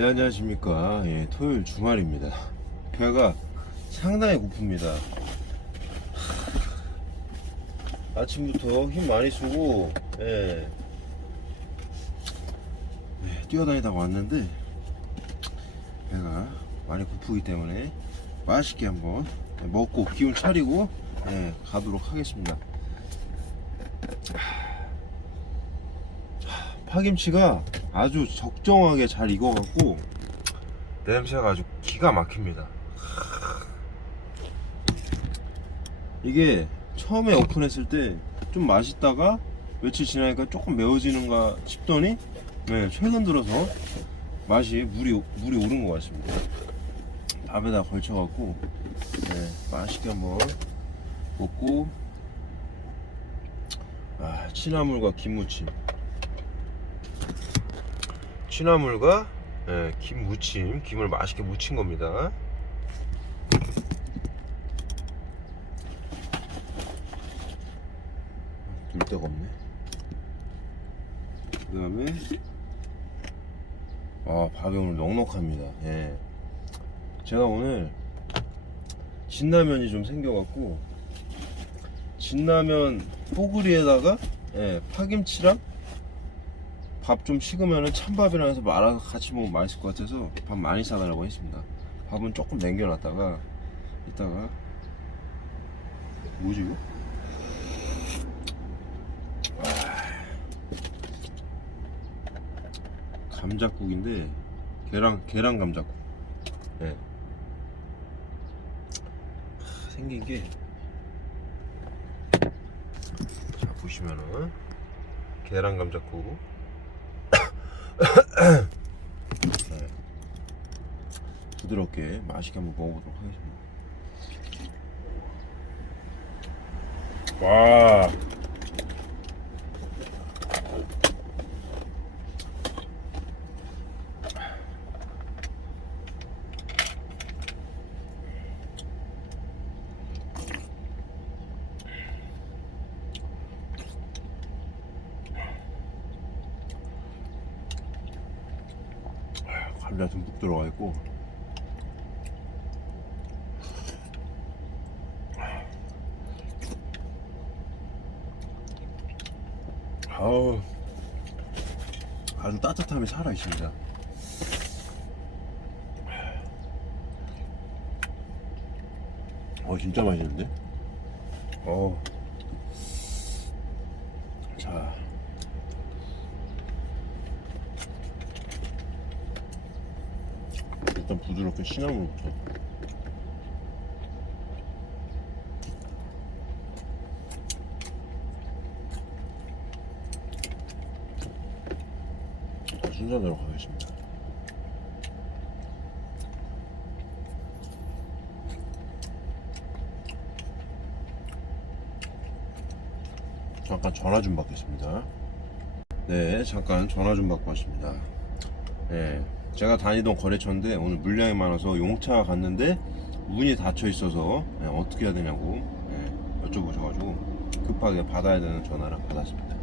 네, 안녕하십니까. 예, 토요일 주말입니다. 배가 상당히 고픕니다. 하, 아침부터 힘 많이 쓰고, 예. 네, 뛰어다니다가 왔는데, 배가 많이 고프기 때문에 맛있게 한번 먹고 기운 차리고, 예, 가도록 하겠습니다. 파김치가 아주 적정하게 잘 익어갖고 냄새가 아주 기가 막힙니다. 이게 처음에 오픈했을 때 좀 맛있다가 며칠 지나니까 조금 매워지는가 싶더니 네, 최근 들어서 맛이 물이 물이 오른 것 같습니다. 밥에다 걸쳐갖고 네, 맛있게 한번 먹고 아, 취나물과 김무침 취나물과 예, 김 무침, 김을 맛있게 무친 겁니다. 둘 데가 없네. 그 다음에 아 밥이 오늘 넉넉합니다. 예. 제가 오늘 진라면이 좀 생겨갖고 진라면 뽀글이에다가 예, 파김치랑 밥 좀 식으면은 찬밥이랑 해서 말아서 같이 먹으면 맛있을 것 같아서 밥 많이 사달라고 했습니다. 밥은 조금 남겨놨다가 이따가 뭐지 이거? 아, 감자국인데 계란 계란 감자국. 네. 하, 생긴 게. 자 보시면은 계란 감자국. 네. 부드럽게 맛있게 한번 먹어보도록 하겠습니다. 와. 감자 듬뿍 들어가 있고 아우 아주 따뜻함이 살아 있습니다. 어 진짜 맛있는데? 어. 자. 일단 부드럽게 시나몬부터. 자, 순서대로 가겠습니다. 잠깐 전화 좀 받겠습니다. 네 잠깐 전화 좀 받고 왔습니다. 네 제가 다니던 거래처인데 오늘 물량이 많아서 용차 갔는데 문이 닫혀 있어서 예, 어떻게 해야 되냐고 예, 여쭤보셔가지고 급하게 받아야 되는 전화를 받았습니다.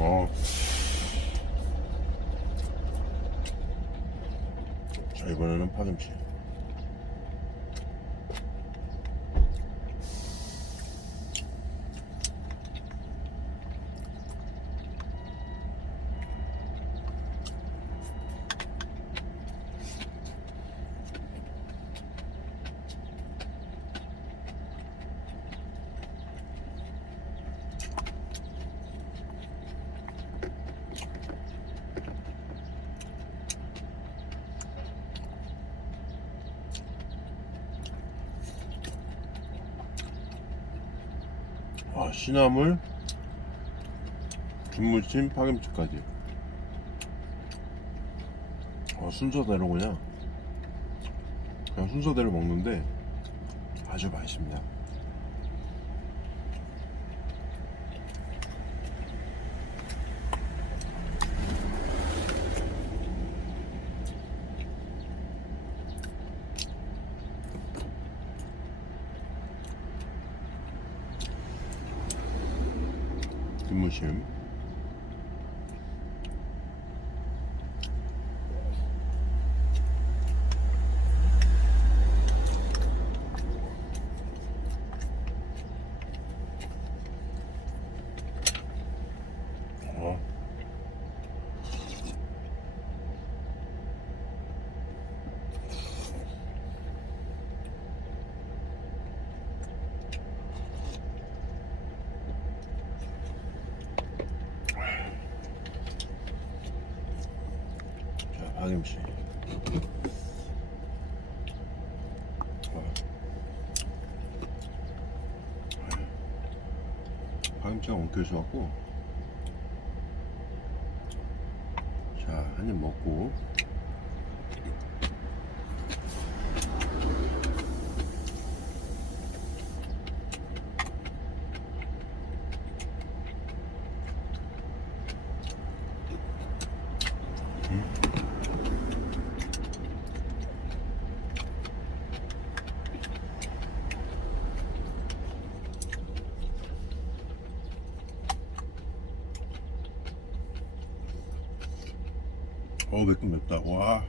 어. 자 이번에는 파김치. 아, 시나물, 김무침, 파김치까지. 아, 순서대로 그냥, 그냥 순서대로 먹는데 아주 맛있습니다. 김무심. 어. 자, 박임씨. 박임씨가 엉켜있어갖고. 자, 한 입 먹고 어 매끈 맵다 와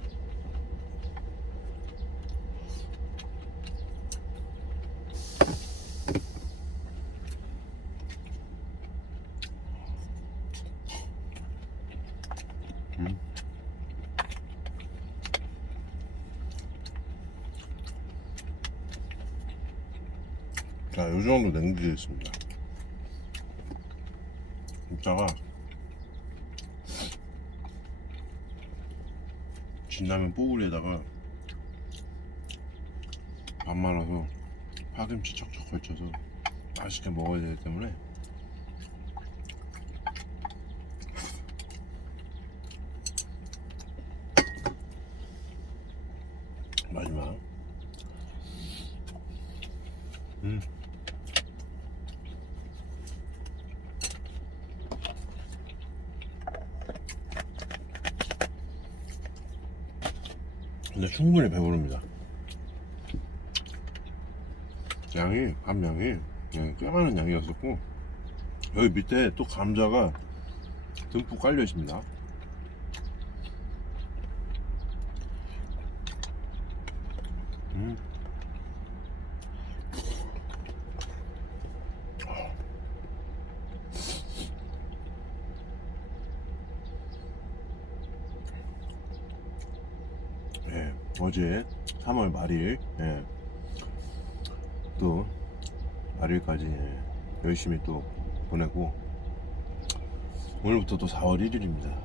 음. 자, 요 정도 냉기겠습니다. 이따가 진라면 뽀글에다가 밥 말아서 파김치 척척 걸쳐서 맛있게 먹어야 되기 때문에 마지막 음. 근데 충분히 배부릅니다. 양이 밥 양이 예, 꽤 많은 양이었었고 여기 밑에 또 감자가 듬뿍 깔려 있습니다. 예, 어제 3월 말일 예, 또 말일까지 예, 열심히 또 보내고 오늘부터 또 4월 1일입니다.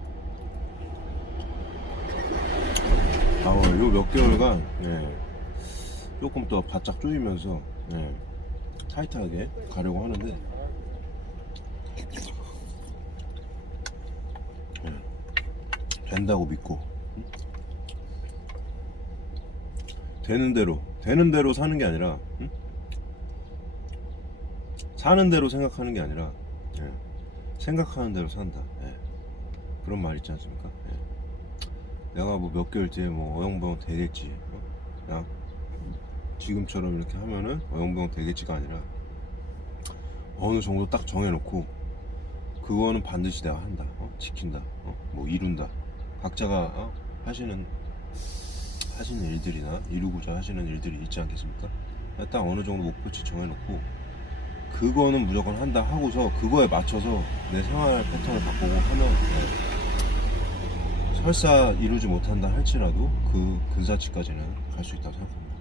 4월 요 몇 개월간 예, 조금 더 바짝 조이면서 예, 타이트하게 가려고 하는데 예, 된다고 믿고 되는 대로 되는 대로 사는 게 아니라 응? 사는 대로 생각하는 게 아니라 예, 생각하는 대로 산다 예. 그런 말 있지 않습니까 예. 내가 뭐 몇 개월 뒤에 뭐 어영부영 되겠지 어? 나 지금처럼 이렇게 하면은 어영부영 되겠지가 아니라 어느 정도 딱 정해놓고 그거는 반드시 내가 한다 어? 지킨다 어? 뭐 이룬다 각자가 어? 하시는 하시는 일들이나 이루고자 하시는 일들이 있지 않겠습니까? 딱 어느 정도 목표치 정해놓고 그거는 무조건 한다 하고서 그거에 맞춰서 내 생활 패턴을 바꾸고 하면 네. 설사 이루지 못한다 할지라도 그 근사치까지는 갈 수 있다고 생각합니다.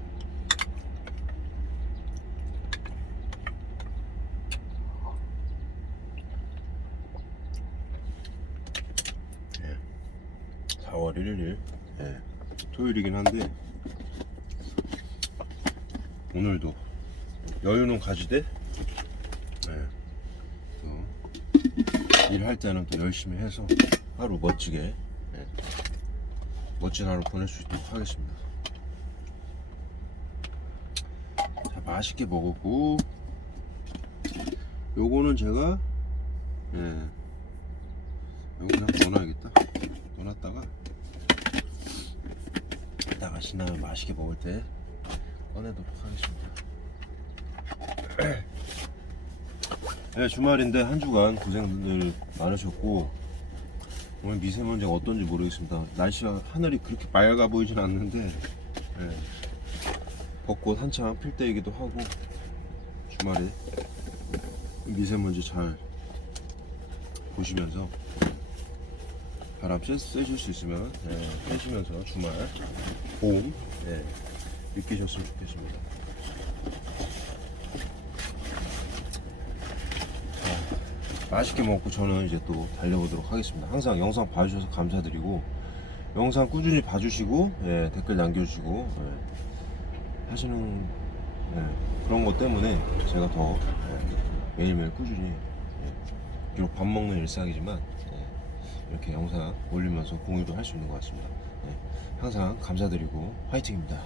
예. 4월 1일 예. 토요일이긴 한데 오늘도 여유는 가지되 네. 또 일할 때는 또 열심히 해서 하루 멋지게 네. 멋진 하루 보낼 수 있도록 하겠습니다. 자 맛있게 먹었고 요거는 제가 예 여기 그냥 넣어놔야겠다. 넣어놨다가 이따가 신라면 맛있게 먹을 때 꺼내도록 하겠습니다. 네, 주말인데 한 주간 고생들 많으셨고 오늘 미세먼지가 어떤지 모르겠습니다. 날씨가 하늘이 그렇게 맑아 보이진 않는데 네, 벚꽃 한창 필 때이기도 하고 주말에 미세먼지 잘 보시면서 바람 쐬, 쐬실 수 있으면 네, 빼시면서 주말 봄 네, 느끼셨으면 좋겠습니다. 맛있게 먹고 저는 이제 또 달려보도록 하겠습니다. 항상 영상 봐주셔서 감사드리고 영상 꾸준히 봐주시고 예, 댓글 남겨주시고 예, 하시는 예, 그런 것 때문에 제가 더 예, 매일매일 꾸준히 예, 비록 밥 먹는 일상이지만 예, 이렇게 영상 올리면서 공유도 할 수 있는 것 같습니다. 예, 항상 감사드리고 화이팅입니다.